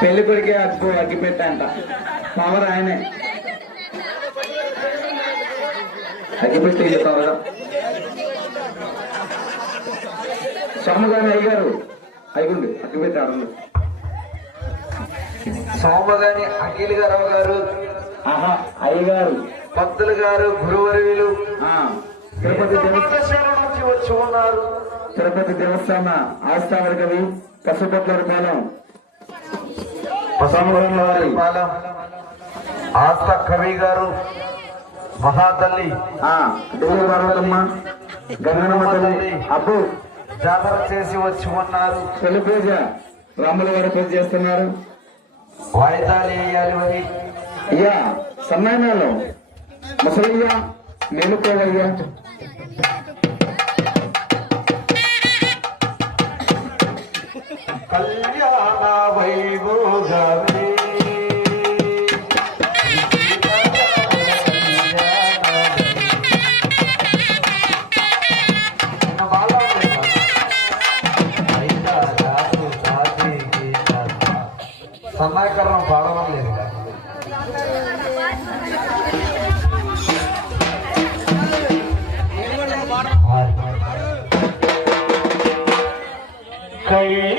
పెళ్లి కొడికే అగ్గి పెట్టంట పవర్ ఆయనే అగ్గిపెట్టి త్వరగా సోమగాని అయ్యారు అయిగుండి అగ్గిపెట్టి ఆడండి సోమగాని అఖిల్ గారావు గారు ఆహా అయ్యగారు భక్తులు గారు గురువర్యులు తిరుపతి నుంచి వచ్చి ఉన్నారు. తిరుపతి దేవస్థాన ఆస్థాన కవి పసుపట్లూరు పాలెం వారి పాలెం ఆస్థ కవి గారు మహాతల్లి పార్వతమ్మ గంగనమ్మ తల్లి అబ్బు జాతర చేసి వచ్చి ఉన్నారు. తొలి పూజ రాముల వారి పూజ చేస్తున్నారు. వాయిదాలు వేయాలి మరి అయ్యా సన్నాయినాలు ముసలయ్యా మేలుకోవయ్యా కళ్యాణ వైభోగమే సన్నాకరణం పాడడం లేదు కళ్యాణ